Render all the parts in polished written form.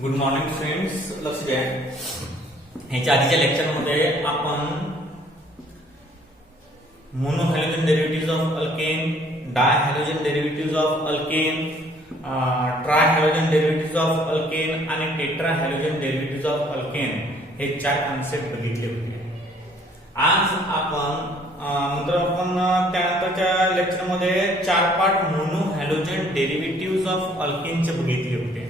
Good morning friends. लक्ष द्या, ह्याच्या आधीच्या लेक्चरमध्ये आपण mono halogen derivatives of alkane, di halogen derivatives of alkane, tri halogen derivatives of alkane आणि tetra halogen derivatives of alkane हे चार कन्सेप्ट बघितले होते. आज आपण त्यानंतरच्या लेक्चरमध्ये चार part mono halogen derivatives of अल्केनचे बघितले होते.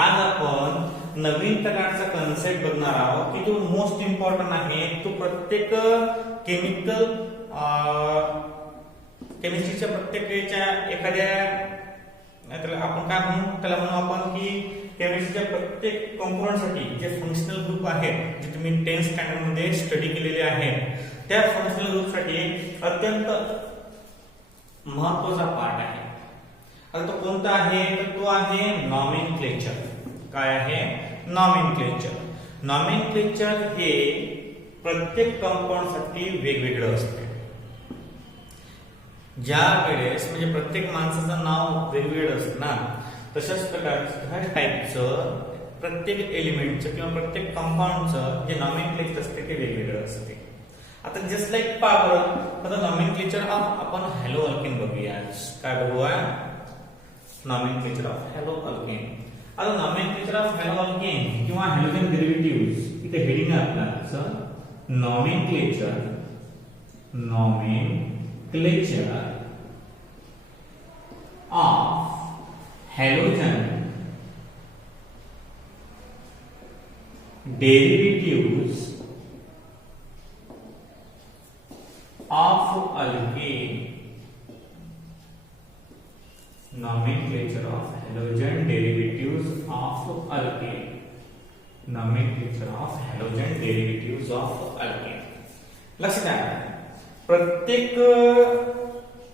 आज आपण नवीन प्रकारचा कन्सेप्ट बघणार आहोत की तो मोस्ट इम्पॉर्टंट आहे. तो प्रत्येक केमिस्ट्रीच्या प्रत्येक एखाद्या आपण काय म्हणू त्याला म्हणू आपण की केमिस्ट्रीच्या प्रत्येक कंपोनंटसाठी जे फंक्शनल ग्रुप आहेत जे तुम्ही 10th स्टँडर्ड मध्ये स्टडी केलेले आहेत त्या फंक्शनल ग्रुपसाठी अत्यंत महत्त्वाचा पार्ट आहे. आता तो कोणता आहे तर तो आहे नॉमेनक्लेचर. काय आहे? नॉमेनक्लेचर. नॉमेनक्लेचर हे प्रत्येक कंपाऊंडसाठी वेगवेगळं असते. ज्या वेळेस म्हणजे प्रत्येक माणसाचं नाव वेगवेगळं असतं ना, तशाच प्रकारच्या टाईपचं प्रत्येक एलिमेंटचं किंवा प्रत्येक कंपाऊंडचं जे नॉमेनक्लेचर असते ते वेगवेगळं असते. आता जस्ट लाईक पावर आता नॉमेनक्लेचर ऑफ आपण हॅलो अल्केन बघूया. काय बघूया? Nomenclature of hello alkane. आता नॉमेनक्लेचर ऑफ हॅलो अल्केन किंवा हॅलोजन डेरिव्हेटिव्हज इथे हेडिंग आहे आपलं nomenclature of halogen derivatives of alkane. Nomenclature of halogen derivatives of alkane. Nomenclature of halogen derivatives of alkane. लक्षात घ्या, प्रत्येक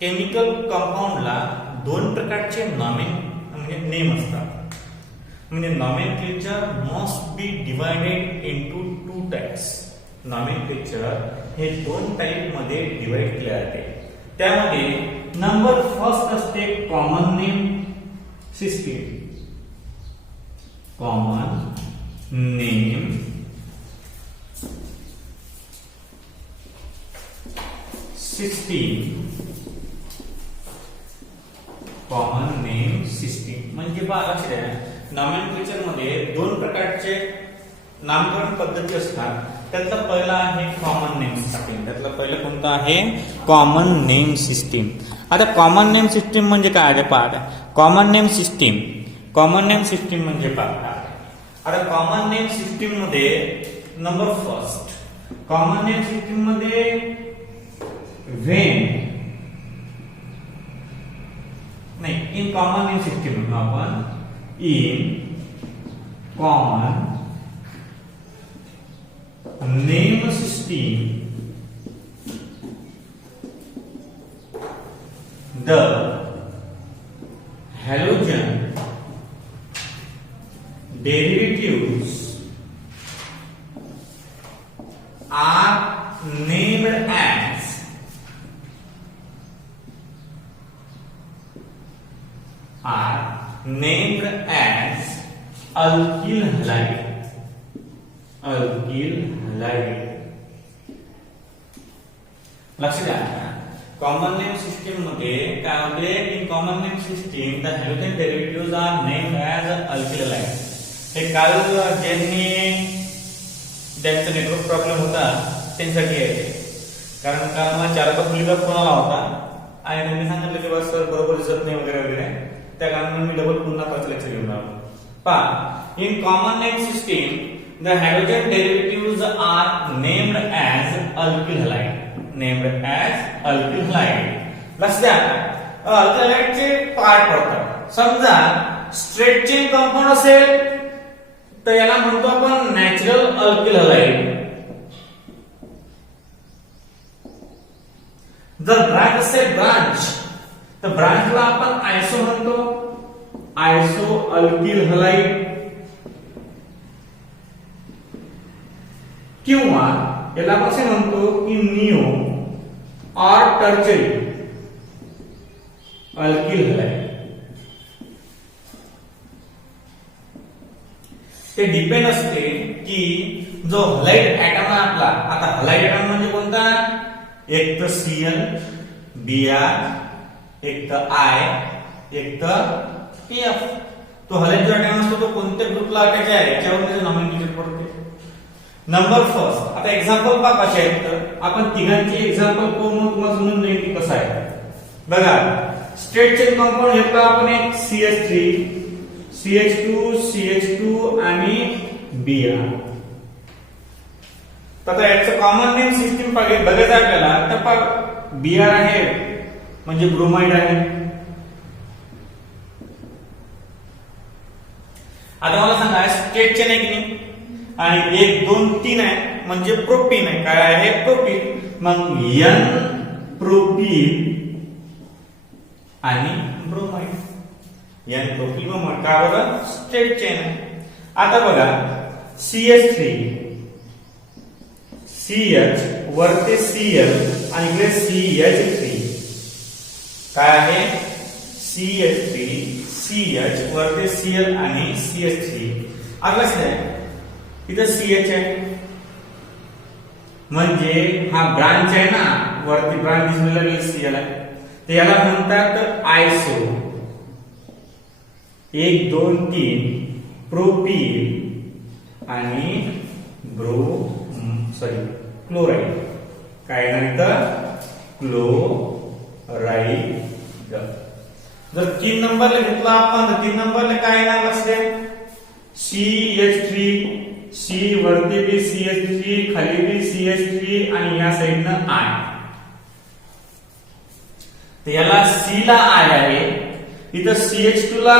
केमिकल कंपाऊंडला दोन प्रकारचे म्हणजे नेम असतात. म्हणजे nomenclature must be divided into two types. Nomenclature हे दोन टाइप मध्ये डिवाइड केले जाते. त्यामध्ये नंबर फर्स्ट असते common name system. Common name system. Common name system म्हणजे लक्षात द्या, नॉमेनक्लेचर मध्ये दोन प्रकारचे नामकरण पद्धती असतात. त्यातला पहिला आहे कॉमन नेम सिस्टीम. त्यातला पहिलं कोणतं आहे? Common name system. आता कॉमन नेम सिस्टीम म्हणजे काय आहे पाहता. कॉमन नेम सिस्टीम म्हणजे पाहता. आता कॉमन नेम सिस्टीम मध्ये number first common name system मध्ये इन कॉमन नेम सिस्टीम म्हणून आपण in common name system the halogen derivatives are named as alkyl halide. लक्ष द्या, कॉमन नेम सिस्टीम मध्ये काय होते? In common name system the halogen derivatives are named as alkyl halide. हे काल ज्यांचा नेटवर्क प्रॉब्लेम होता त्यांच्यासाठी आहे. कारण काल मला 4-5 मुलीचा फोन आला होता आणि त्यांनी सांगितलं की बस सर बरोबर दिसत नाही वगैरे वगैरे. त्या कारणाने मी डबल पुन्हा परत लेक्चर घेऊन आलो. पहा, in common name system the halogen derivatives are named as alkyl halide. लक्ष द्या, अल्किल हलाइडचे पार्ट पडतात. समजा स्ट्रेट चेन कंपाऊंड असेल तर याला म्हणतो आपण नॅचरल अल्किल हलाइड. जर ब्रांच असेल तर ब्रांचला आपण आयसो म्हणतो, आयसो अल्किल हलाइड. किंवा याला आपण असे म्हणतो की निओ और टर्चरी अल्किल हलाइड. ते डिपेंड असते की जो हलाइड ऍटम आहे आपला, आता हलाइड ऍटम म्हणजे कोणता, एक तर Cl, Br, एक तर I, एक तर Pf. तो हलाइड जो ऍटम असतो तो कोणत्या ग्रुपला अटॅच आहे याच्यावर त्याचं नॉमेनक्लेचर पडते. नंबर फर्स्ट, आता एक्झाम्पल पहा कसे आहेत, तर आपण तिघांची एक्झाम्पल पाहून तुम्हाला समजून जाईल की कसं आहे. बघा, स्ट्रेट चेन कंपाऊंड घेतला आपण एक CH3, CH2, CH2 आणि Br. तर याचं कॉमन नेम सिस्टीम बघायचं आपल्याला, तर Br आहे म्हणजे ब्रोमाइड आहे. आता मला सांगा, स्ट्रेट चेन आहे की नाही, आणि 1 2 3 आहे म्हणजे प्रोपीन आहे. काय आहे, प्रोपीन. मग N प्रोपीन आणि ब्रोमाइड, N प्रोपीन ब्रोमाइड. काय बघा, स्ट्रेट चेन आहे. आता बघा, CH3, CH वरती Cl आणि इकडे CH3. काय आहे, CH3, CH वरती Cl आणि CH3. आठवलंच नाही, इथं CH आहे म्हणजे हा ब्रांच आहे ना, वरती ब्रांच दिसलेला Cl आहे, ते याला म्हणतात आयसो. 1 2 3 प्रोपीन आणि क्लोराइड. काय नंतर क्लोराइड. जर 3 नंबरला घेतला आपण, 3 नंबरला काय येणार लक्षात, CH3, C वरती बी CH3, खाली बी CH3 आणि या साइडनं I. तर याला C ला I आहे, इथं CH2 ला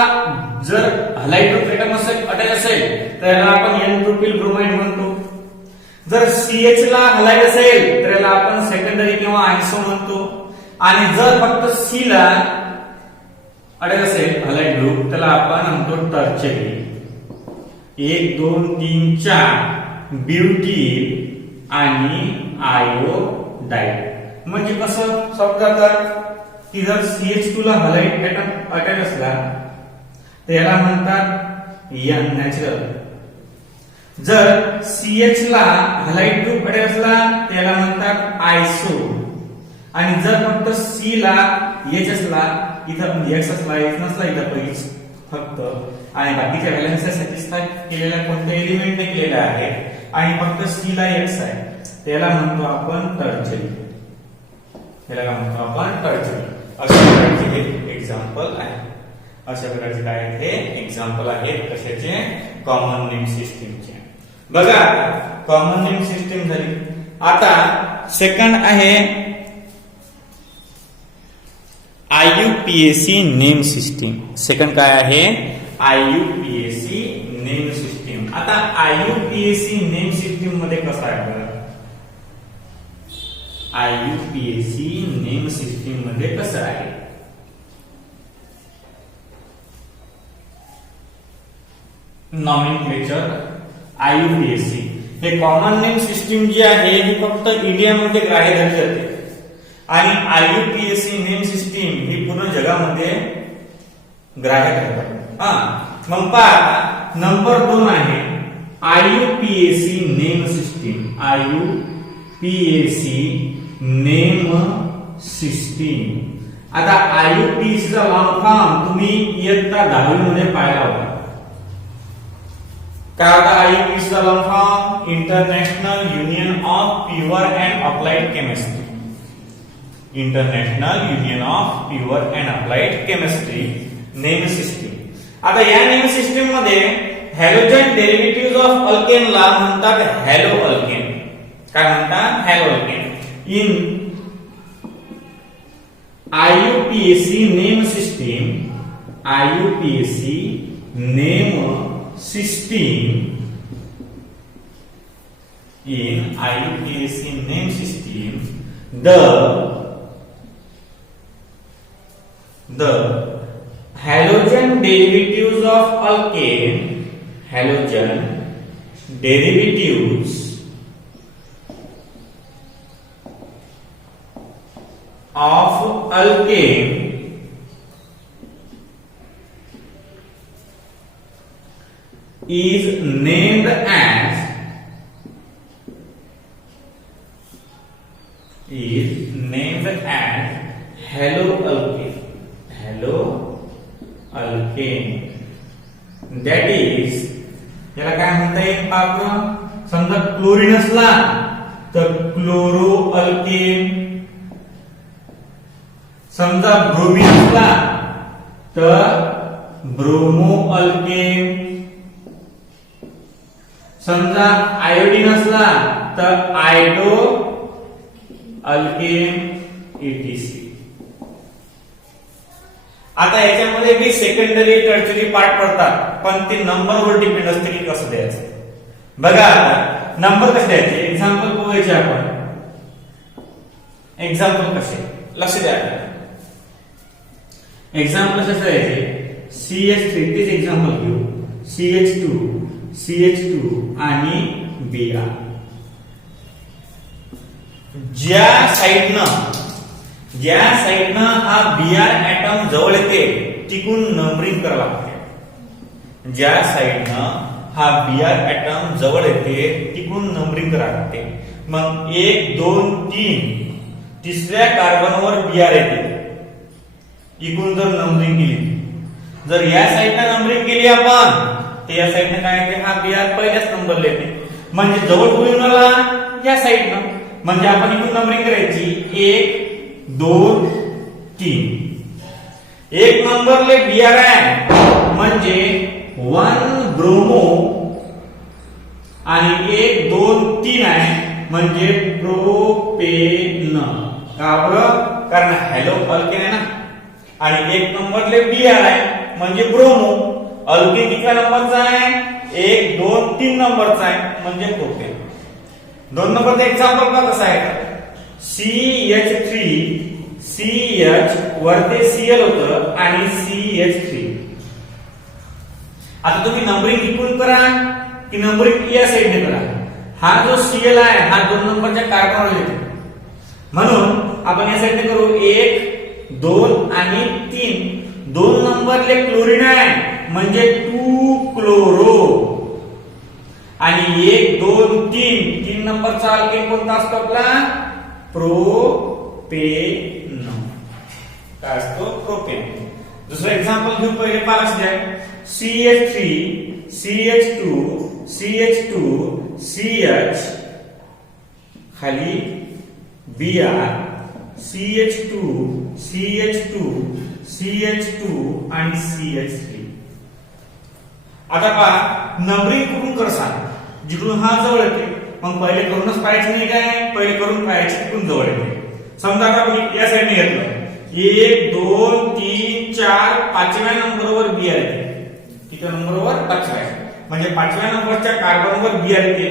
जर हलाइड ग्रुप ऍटम अटॅच असेल तर याला आपण N प्रोपिल ब्रोमाइड म्हणतो. जर CH ला हलाइड असेल तर याला आपण सेकंडरी किंवा आयसो म्हणतो. आणि जर फक्त C ला अटॅच असेल हलाइड ग्रुप त्याला आपण म्हणतो टर्शियरी. 1 2 3 4 ब्युटील आणि आयोडाइड. म्हणजे कसं समजा की जर CH2 ला हलाइड ऍटम अटॅच असला तर याला म्हणतात N नॅचरल. जर CH ला हलाइड ग्रुप अटॅच असला तर याला म्हणतात आयसो. आणि जर फक्त C ला H असला, इथं X असला, H नसला, इथं फक्त आणि बाकीच्या व्हॅलेन्स सॅटिस्फाय केलेल्या कोणत्या एलिमेंट ने केलेल्या आहेत आणि फक्त C ला X आहे, त्याला म्हणतो आपण टर्शियरी. याला काय म्हणतो आपण, टर्शियरी. अशा प्रकारचे हे एक्झाम्पल आहे. अशा प्रकारचे काय आहेत, हे एक्झाम्पल आहेत कशाचे, कॉमन नेम सिस्टीमचे. बघा, कॉमन नेम सिस्टीम झाली. आता सेकंड आहे IUPAC नेम सिस्टीम. सेकंड काय आहे, IUPAC नेम सिस्टीम. आता IUPAC नेम सिस्टीम मध्ये कसं आहे बघा, IUPAC नेम सिस्टीम मध्ये कसं आहे, नॉमेनक्लेचर. IUPAC हे कॉमन नेम सिस्टीम जी आहे ही फक्त इंडियामध्ये ग्राह्य धरली जाते आणि IUPAC नेम सिस्टीम ही पूर्ण जगामध्ये ग्राह्य ठरतात. मग पहा, नंबर 2 आहे IUPAC name system. IUPAC name system. आता IUPAC चा लॉंग फॉर्म तुम्ही इयत्ता 10वी मध्ये पाहिला होता. काय होता IUPAC चा long form, international union of pure and applied chemistry. International union of pure and applied chemistry name system. आता या नेम सिस्टीम मध्ये हॅलोजन डेरिव्हेटिव्हज ऑफ अल्केनला म्हणतात हॅलो अल्केन. काय म्हणतात, hello alkane. In IUPAC name system, IUPAC name system, in IUPAC name system, the halogen derivatives of alkane, halogen derivatives of alkane is named as haloalkane. That is, याला काय म्हणता येईल आपण? समजा chlorine असला तर क्लोरोअल्केन, समजा ब्रोमीन असला तर ब्रोमोअल्केन, समजा आयोडीन असला तर आयोडोअल्केन etc. आता याच्यामध्ये बी सेकंडरी टर्चरी पार्ट पडतात, पण ते नंबरवर डिपेंड असते की कसं द्यायचं. बघा आता नंबर कसे द्यायचे, एक्झाम्पल बघायचे आपण. एक्झाम्पल कसे, लक्ष द्या. एक्झाम्पल कसे द्यायचे, CH3 तेच एक्झाम्पल घेऊ. CH2 आणि Br. ज्या साइडनं हा Br ऍटम जवळ येते तिकून नंबरिंग करावं लागते. ज्या साइडनं हा Br ऍटम जवळ येते तिकून नंबरिंग करावं लागते. मग 1 2 3 तिसऱ्या कार्बनवर Br येते, इकडून जर नंबरिंग केली, जर या साइडनं नंबरिंग केली आपण तर या साइडनं काय येते, हा Br पहिल्याच नंबरला येते. म्हणजे जवळ होईल मला या साइडनं, म्हणजे आपण इकडून नंबरिंग करायची 1 2 3. एक नंबरले Br आहे म्हणजे 1 ब्रोमो आणि 1 2 3 आहे म्हणजे प्रोपेन. का बरं? कारण हॅलोअल्केन आहे ना. आणि 1 नंबरले Br आहे म्हणजे ब्रोमो. अल्केन किती नंबरचा आहे? 1 2 3 नंबरचा आहे म्हणजे प्रोपेन. 2 नंबरचं एक्झाम्पल का कसं आहे? CH3 CH वरते Cl होतं आणि CH3. आता तुम्ही नंबरिंग इकडून करा की नंबरिंग या साइडने करा. हा जो Cl आहे हा 2 नंबरच्या कार्बनवर येतो, म्हणून आपण या साइडने करू 1 2 आणि 3. 2 नंबरले क्लोरीन आहे म्हणजे 2 क्लोरो आणि 1 2 3 नंबरचा अल्केन कोणता असतो आपला? प्रोपेन. काय असतो? प्रोपेन. दुसरं एक्झाम्पल घेऊ. पहिले पाच द्या. CH3 CH2 CH2 CH खाली Br CH2 CH2 CH2 आणि CH3. आता पहा नंबरिंग कुठून करसाल, जिकडून हा जवळ येते मग पहिले करूनच पाहायचं नाही काय, पहिले करून पाहायचे तिकडून जवळ येते. समजा आता आपण या साइडने घेतलं 1 2 3 4 5व्या नंबरवर Br येते. किती नंबरवर? 5व्या. म्हणजे 5व्या नंबरच्या कार्बनवर Br येते.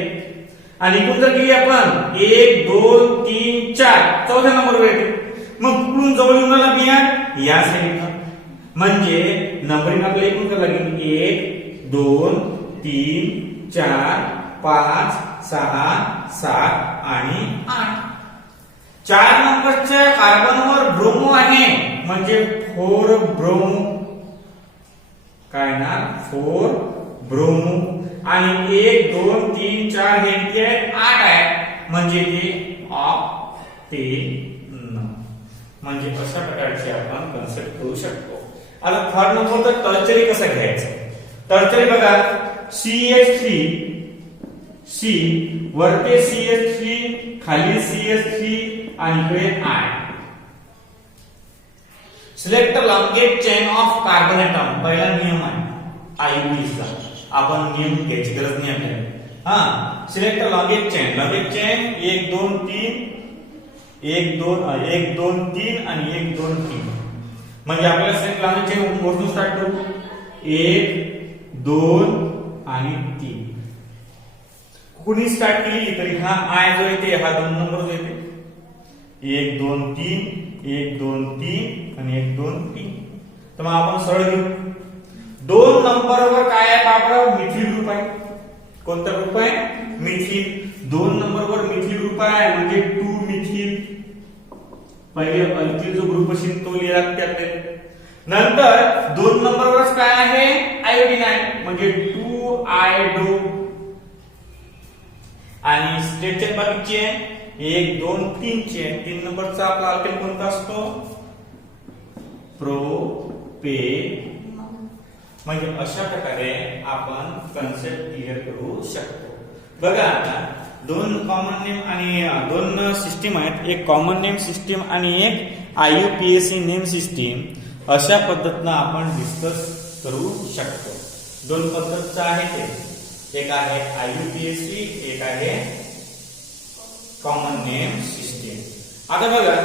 आणि इकडून जर गेली आपण 1 2 3 4 4थ्या नंबरवर येते. मग कुठून जवळ येऊन आला Br? या साइडनं. म्हणजे नंबरिंग आपल्याला इकडून करावं लागेल 1 2 3 4 5 6 7 आणि 8. 4 नंबरच्या कार्बनवर ब्रोमो आहे म्हणजे 4 ब्रोमो. काय ना 4 ब्रोमो. आणि 1 2 3 4 हे किती आहे? 8 आहे म्हणजे ते ऑक्टेन. म्हणजे अशा प्रकारचे आपण कन्सेप्ट करू शकतो. आता थर्ड नंबरचा टर्चरी कसं घ्यायचं? टर्चरी बघा CH3 C वरते CH3 खाली CH3 आणि इकडे I. Select longest chain of carbon atom. पहिला नियम आहे IUPAC चा, आपण नियम घ्यायची गरज नाही आपल्याला. हा, select longest chain. Longest chain 1 2 3 1 2 3 आणि 1 2 3. म्हणजे आपल्याला सिलेक्ट लॉन्गेस्ट चेन मोजून स्टार्ट करू. 1 2 आणि 3. कुणी स्टार्ट केली तरी हा I जो येते हा 2 नंबर जो येते 1 2 3 1 2 3 आणि 1 2 3. तर मग आपण सरळ घेऊ. 2 नंबरवर काय आहे बाबा? मिथिल ग्रुप आहे. कोणता ग्रुप आहे? मिथिल. 2 नंबरवर मिथिल ग्रुप आहे म्हणजे 2 मिथिल. पहिले अल्किल जो ग्रुप असेल तो लिहा लागते आपल्याला. नंतर 2 नंबरवरच काय आहे? आयोडीन आहे म्हणजे 2 आय डू. आणि स्ट्रेट चेन बाकीची आहे 1 2 3 ची आहे. 3 नंबरचा आपला अल्केन कोणता असतो? प्रोपेनॉल. म्हणजे अशा प्रकारे आपण कन्सेप्ट क्लिअर करू शकतो. बघा आता दोन कॉमन नेम आणि दोन सिस्टीम आहेत, एक कॉमन नेम सिस्टीम आणि एक IUPAC नेम सिस्टीम. अशा पद्धतीनं आपण डिस्कस करू शकतो. दोन पद्धतीचं आहे ते, एक आहे IUPAC, एक आहे कॉमन नेम सिस्टीम. आता बघा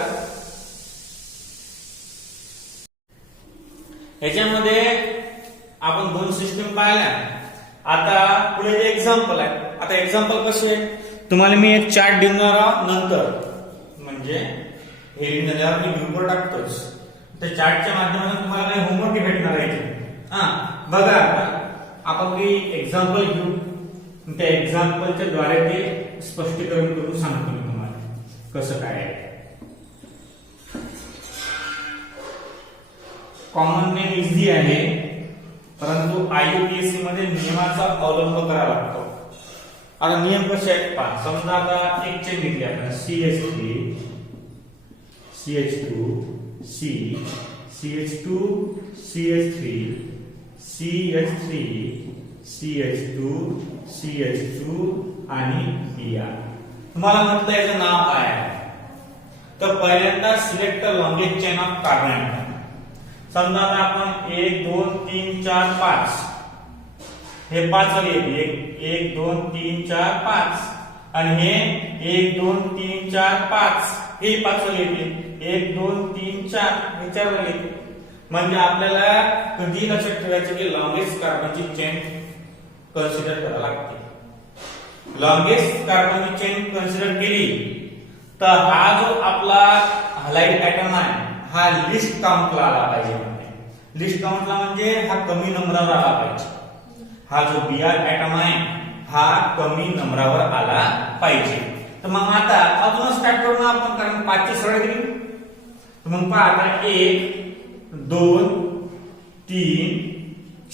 याच्यामध्ये आपण दोन सिस्टीम पाहिल्या. आता पुढे जे एक्झाम्पल आहे, आता एक्झाम्पल कसे आहे तुम्हाला मी एक चार्ट देणार नंतर, म्हणजे हे लिहिण्यावर मी ग्रुपवर टाकतोच. त्या चार्टच्या माध्यमातून तुम्हाला काही होमवर्क भेटणार आहे. बघा आता आपण काही एक्झाम्पल घेऊ, त्या एक्झाम्पलच्या द्वारे ते स्पष्टीकरण करून सांगतो मी तुम्हाला कसं काय आहे. कॉमन नेम इझी आहे, परंतु IUPAC मध्ये नियमाचा अवलंब करावा लागतो. आता नियम कसे आहेत पहा. समजा आता एक चेन घेतली आपण CH3 CH2 C CH2 CH3 CH3 CH2 CH2 आणि Br. तुम्हाला म्हटलं याचं नाव काय आहे, तर पहिल्यांदा select the longest chain of carbon. समजा आता आपण 1 2 3 4 5 हे 5 वाले येते. 1 2 3 4 5 आणि हे 1 2 3 4 5 हे 5 वाले येते. 1 2 3 4 हे 4 वाले येते. म्हणजे आपल्याला कधी लक्षात ठेवायचं की लॉंगेस्ट कार्बनची चेन कन्सिडर करावी लागते. लॉंगेस्ट कार्बनची चेन कन्सिडर केली तर हा जो आपला हलाइड ऍटम आहे हा लिस्ट काउंटला आला पाहिजे. लिस्ट काउंटला म्हणजे हा कमी नंबरावर आला पाहिजे. हा जो Br ऍटम आहे हा कमी नंबरावर आला पाहिजे. तर मग आता अजून स्टार्ट करू ना आपण, कारण 5 ची सरळ गेली. तर मग पहा आता 1 2 3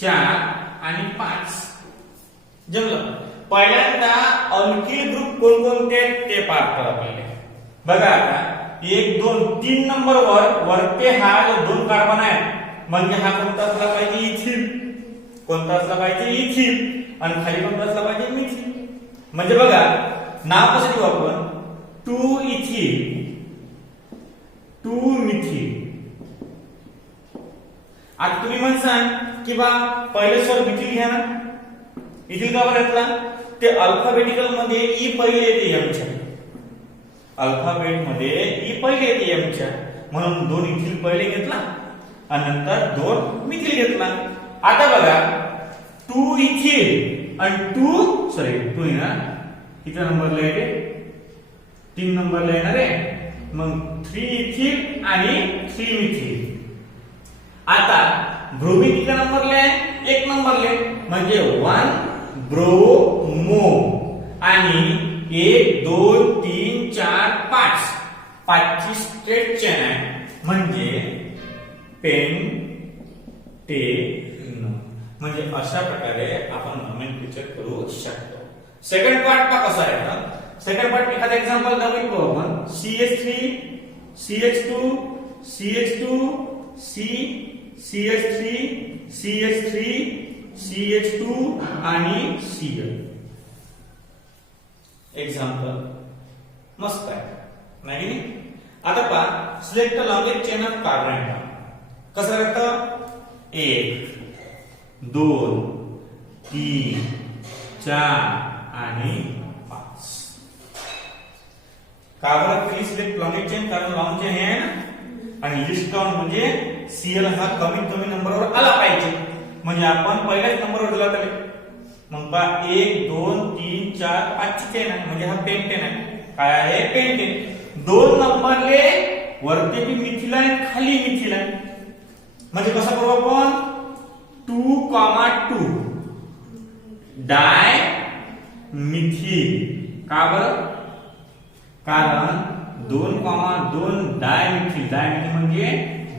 4 आणि 5 जमलं. पहिल्यांदा अल्किल ग्रुप कोणकोणते ते पाहत करा पहिले. बघा आता 1 2 3 नंबरवर वरते हा जो 2 कार्बन आहे म्हणजे हा कोणता असला पाहिजे? इथिल. कोणता असला पाहिजे? इथिल. आणि खाली कोणता असला पाहिजे? मिथिल. म्हणजे बघा नाव कसं देऊ आपण? 2 इथिल 2 मिथिल. आता तुम्ही म्हणसान की बा पहिले स्वर मिथिल घ्या ना. इथिल का बरं घेतला? ते अल्फाबेटिकल मध्ये ई पहिले येते एमच्या. अल्फाबेट मध्ये ई पहिले येते एमच्या, म्हणून 2 इथिल पहिले घेतला आणि नंतर 2 मिथिल घेतला. आता बघा 2 इथिल आणि 2 ना किती नंबरला येते? 3 नंबरला येणार आहे. मग 3 इथिल आणि 3 मिथिल. आता ब्रोमिन किती नंबरला आहे? 1 नंबरला. म्हणजे 1 ब्रोमो. आणि 1 2 3 4 5 5ची स्ट्रेट चेन आहे म्हणजे पेंटेन. म्हणजे अशा प्रकारे आपण नोमेनक्लेचर करू शकतो. सेकंड पार्ट का कसा आहे? सेकंड पार्ट एखादा एक्झाम्पल दाखवतो आपण. CH3 CH2 CH2 C CH3 CH3 CH2 आणि Cl. एक्झाम्पल मस्त आहे नाही? आता पहा select the longest chain of carbon. कसं करतं? 1 2 3 4 आणि 5. का बरं केली सिलेक्ट लॉंगेस्ट चेन? कारण लॉंग चेन आहे ना. आणि लिस्ट काउंट म्हणजे Cl हा कमीत कमी नंबरवर आला पाहिजे. म्हणजे आपण पहिल्याच नंबरवर दिला तरी मग पहा 1 2 3 4 5 ची चेन आहे म्हणजे हा पेंटेन आहे. काय आहे? पेंटेन. 2 नंबरले वरती बी मिथिल आहे खाली मिथिल आहे. म्हणजे कसं करू आपण? 2, 2 डाय मिथिल. का बरं? कारण 2, 2 डाय मिथिल. डाय मिथिल म्हणजे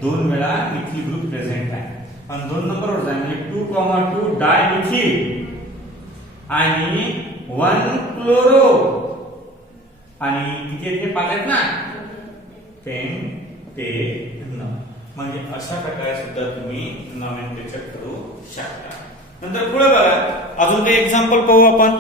2 वेळा मिथिल ग्रुप प्रेझेंट आहे. आणि 2 नंबरवर जाय म्हणजे 2, 2 डाय मिथिल आणि 1 क्लोरो आणि किती आहेत? 5 आहेत ना, पेंटेन. म्हणजे अशा प्रकारे सुद्धा तुम्ही नॉमेनक्लेचर करू शकता. नंतर पुढे बघा, अजून काही एक्झाम्पल पाहू आपण.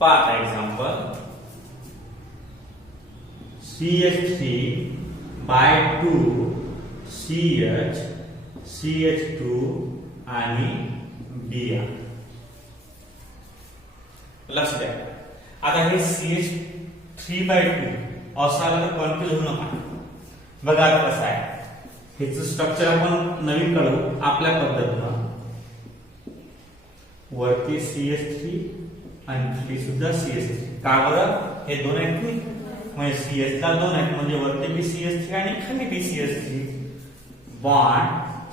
पाच एक्झाम्पल. CH3/2 CH CH2 आणि Br. लक्ष द्या, आता हे CH3/2 असं आलं तर कन्फ्युज होऊ नका. बघा आता कसं आहे, हेच स्ट्रक्चर आपण नवीन काढू आपल्या पद्धतीनं. वरती CH3 आणि खाली सुद्धा CH3. का बरं? हे दोन आहेत की म्हणजे CH ला दोन आहेत, म्हणजे वरती बी CH3 आणि खाली बी CH3. बॉन्ड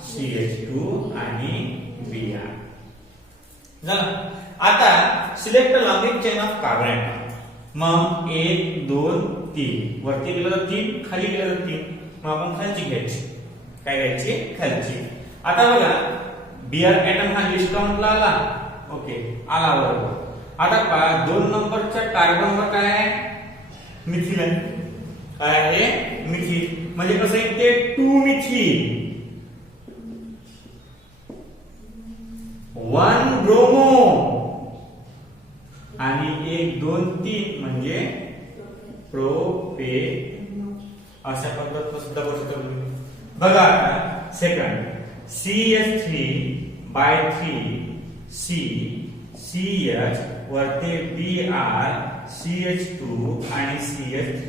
CH2 आणि Br झालं. आता select longing chain of carbon atom. मग 1 2 3 वरती गेलं तर 3, खाली गेलं तर 3. मग आपण खालची घ्यायची. काय घ्यायची? खालची. आता बघा, Br ॲटम हा लिस्ट काउंटला आला. ओके, आला बरोबर. आता पहा, 2 नंबरच्या कार्बनवर काय आहे? मिथिल आहे. काय आहे? मिथिल. म्हणजे कसं आहे ते 2 मिथिल, 1 ब्रोमो आणि 1 2 3 म्हणजे प्रोपेन. अशा पद्धतीने सुद्धा करू शकतो तुम्ही. बघा आता सेकंड, CH3/3 C CH वरती Br CH2 आणि CH3.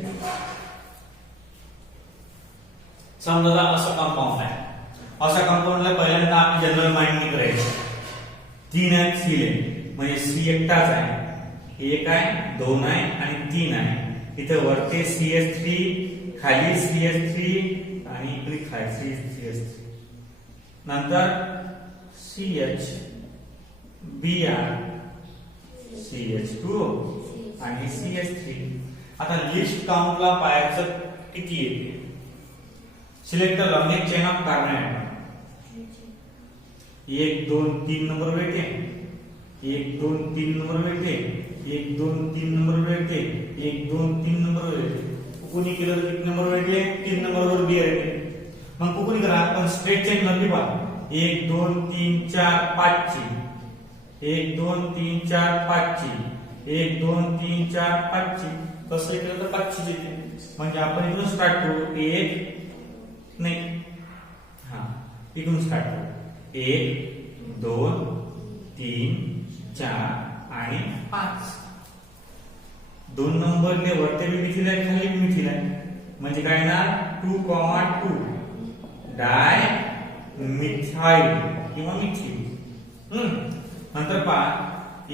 समजा असं कंपाऊंड आहे. अशा कंपाऊंडला पहिल्यांदा आपण जनरल माइंड करायचं. 3 आहेत सिलेंट, म्हणजे C एकटाच आहे. 1 आहे, 2 आहे आणि 3 आहे. इथे वरती CH3, खाली CH3 आणि इकडे खाली CH3. नंतर CH Br CH2 आणि CH3. आता लिस्ट काउंटला पाहायचं किती येते. Select longing chain of carbon atom. 1 2 3 number भेटते, 1 2 3 नंबर भेटते, 1 2 3 नंबर भेटते, 1 2 3 नंबर भेटते. कुणी केलं तर किती नंबर भेटले? 3 नंबरवर Br येते. मग कुणी करा, आपण स्ट्रेट चेन नक्की पहा. 1 2 3 4 5 ची, 1 2 3 4 5 ची, 1 2 3 4 5 ची. कसं केलं तर 5 ची येते. म्हणजे आपण इथून स्टार्ट करू. 1 नाही, हा इथून स्टार्ट करू. 1 2 3 4 आणि 5. 2 नंबरले वरती बी मिथिल आहे, खाली बी मिथिल आहे. म्हणजे काय ना 2,2 डाय मिथाइल किंवा मिथिल. नंतर पहा,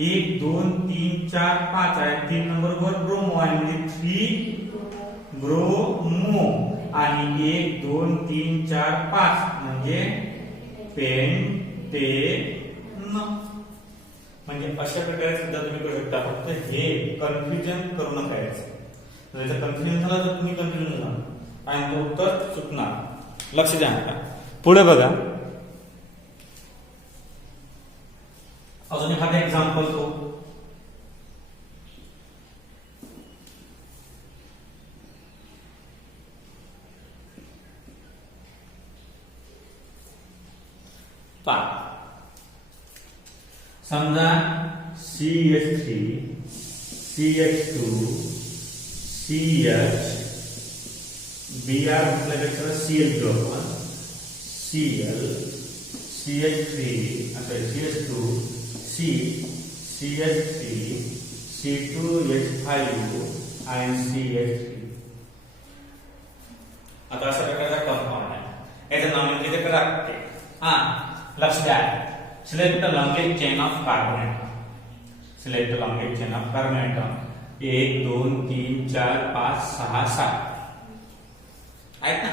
1 2 3 4 5 आहे. 3 नंबरवर ब्रोमो आहे, म्हणजे 3 ब्रोमो आणि 1 2 3 4 5 म्हणजे पेंटेन. म्हणजे अशा प्रकारे सुद्धा तुम्ही करू शकता. फक्त हे कन्फ्युजन करू नका. जर कन्फ्युजन झालं तर तुम्ही कन्फ्युजन झाला आणि तो उत्तर चुकणार. लक्ष द्या. पुढे बघा, अजून एखादा एक्झाम्पल तो. समजा CH3 CH2 CH Br म्हटल्यापेक्षा Cl घेऊ आपण. Cl CH3 CH2 C CH3 C2H5 आणि CH3. आता अशा प्रकारचा कंपाऊंड आहे. याचं नाव म्हणजे ते लागते. हा, लक्ष द्या. Select longing chain of carbon atom. Select longing chain of carbon atom. 1 2 3 4 5 6 7 आहेत ना.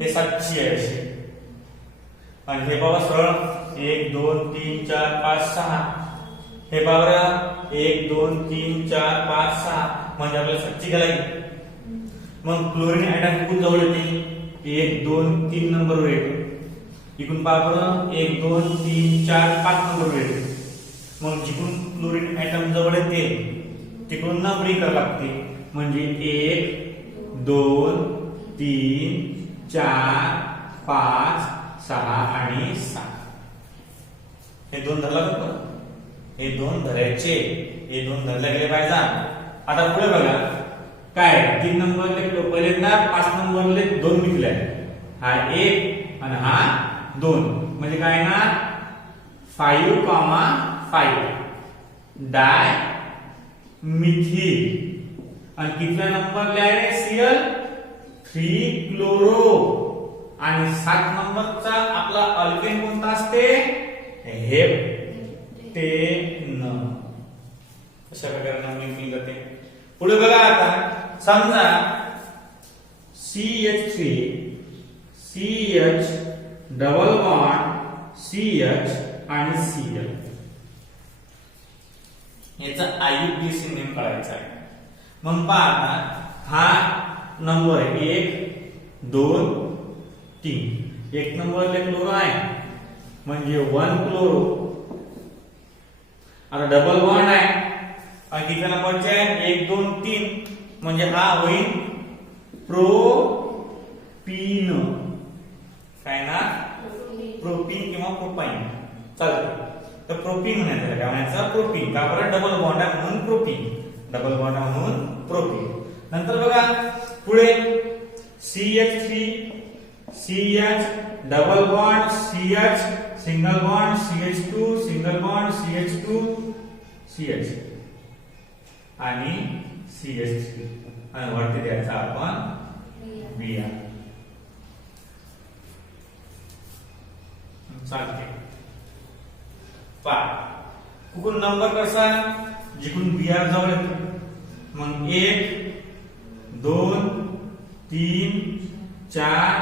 हे 7ची आहे अशी. आणि हे बाबा सरळ 1 2 3 4 5 6 हे पावर 1 2 3 4 5 6 म्हणजे आपल्याला 7ची घालायची. मग क्लोरीन ऍटम कुठून जवळ येते 1 2 3 नंबरवर येतो. इकडून पावर 1 2 3 4 5 नंबरवर येतो. मग जिकडून क्लोरीन ऍटम जवळ येते तिकडून नंबरिंग करावी लागते. म्हणजे 1 2 3 4 5 6 आणि 7 हे दोन धरला का? हे दोन धरायचे. हे दोन धरले गेले पाहिजे. आता पुढे बघा काय 3 नंबरले पहिल्यांदा 5 नंबरले 2 निघले. हा 1 आणि हा 2 म्हणजे काय ना 5,5 डाय मिथिल. आणि कितव्या नंबरले आहे Cl3 क्लोरो. आणि 7 नंबरचा आपला अल्केन कोणता असते हेप्टेन. अशा प्रकारे नंबरिंग करते. पुढे बघा आता समजा CH3 CH double bond CH आणि Cl याचा IUPAC नेम काढायचा आहे. मग पहा आता हा नंबर 1 2 3 एक नंबरले क्लोरो आहे म्हणजे 1 क्लोरो. आता डबल बॉन्ड आहे आणि किती नंबरचे आहे 1 2 3 म्हणजे हा होईल प्रोपीन. काय ना प्रोपीन किंवा प्रोपाइन चालतं. तर प्रोपीन म्हणायचं काय म्हणायचं प्रोपीन. का बरं डबल बॉन्ड आहे म्हणून प्रोपीन. डबल बॉन्ड आहे म्हणून प्रोपीन. नंतर बघा पुढे CH3 CH double bond CH single bond CH2 single bond CH2 CH आणि CH3 आणि वरती द्यायचा आपण Br. चालते. कुठून नंबर कसा जिकडून Br जवळ येतो. मग 1 2 3 4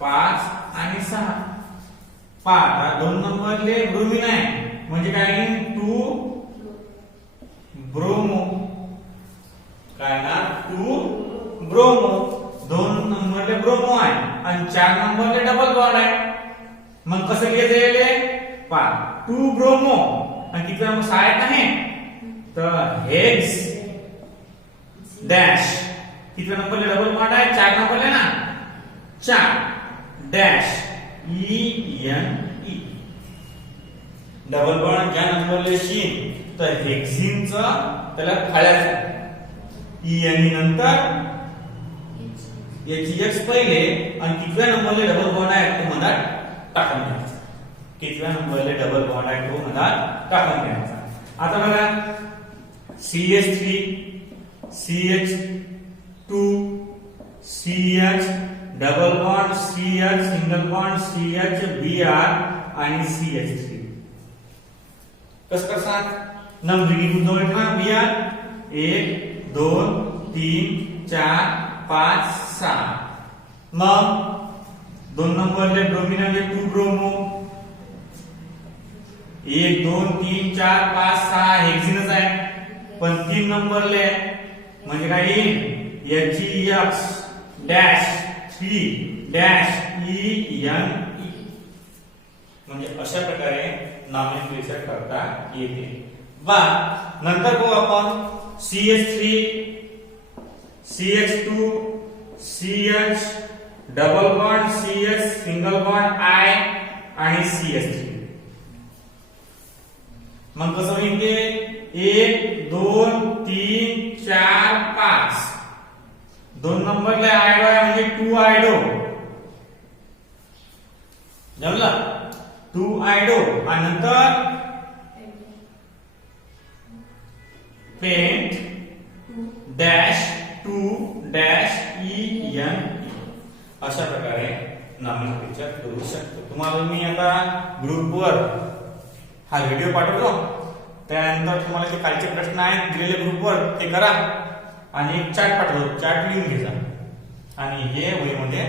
5 आणि 6 5 2 नंबरले ब्रोमीन आहे म्हणजे काय 2 ब्रोमो. काय ना 2 ब्रोमो. 2 नंबरले ब्रोमो आहे आणि 4 नंबरले डबल बॉन्ड आहे. मग कसं लिहायचं याले 2 ब्रोमो आणि किती नंबर 6 आहे तर हेक्स डॅश. किती नंबरले डबल बॉन्ड आहे 4 नंबरले ना 4 डॅश ENE. डबल बॉन्ड ज्या नंबरले शीन तर हेक्सिनचं त्याला खाळ्याचं ENE नंतर याची X पहिले आणि कितव्या नंबरले डबल बॉन्ड आहे तो मधात टाकून द्यायचा. कितव्या नंबरले डबल बॉन्ड आहे तो मधात टाकून द्यायचा. आता बघा CH3 CH2 CH double bond CH single bond CH Br आणि CH3 कसं नंबरिंग जवळ ठेवा. Br 1 2 3 4 5 6 मग 2 नंबरले ब्रोमीन म्हणजे 2 ब्रोमो. 1 2 3 4 5 6 हेक्सिनच आहे पण 3 नंबरले म्हणजे काय याची X डॅश 3 डॅश ENE. म्हणजे अशा प्रकारे नॉमेनक्लेचर करता येते. नंतर बघू आपण CH3 CH2 CH double bond CH single bond I आणि CH3. मग कसं होईल ते 1 2 3 4 5 2 नंबरले आयडो आहे म्हणजे 2 आयडो. जमलं 2 आयडो आणि नंतर पेंट डॅश 2 डॅश ENE. अशा प्रकारे नॉमेनक्लेचर करू शकतो. तुम्हाला मी आता ग्रुपवर हा व्हिडिओ पाठवतो. त्यानंतर तुम्हाला जे खालचे प्रश्न आहेत दिलेले ग्रुपवर ते करा आणि एक चार्ट पाठवतो. चार्ट लिहून घ्या आणि हे वहीमध्ये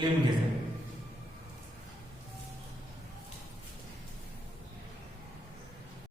लिहून घ्या.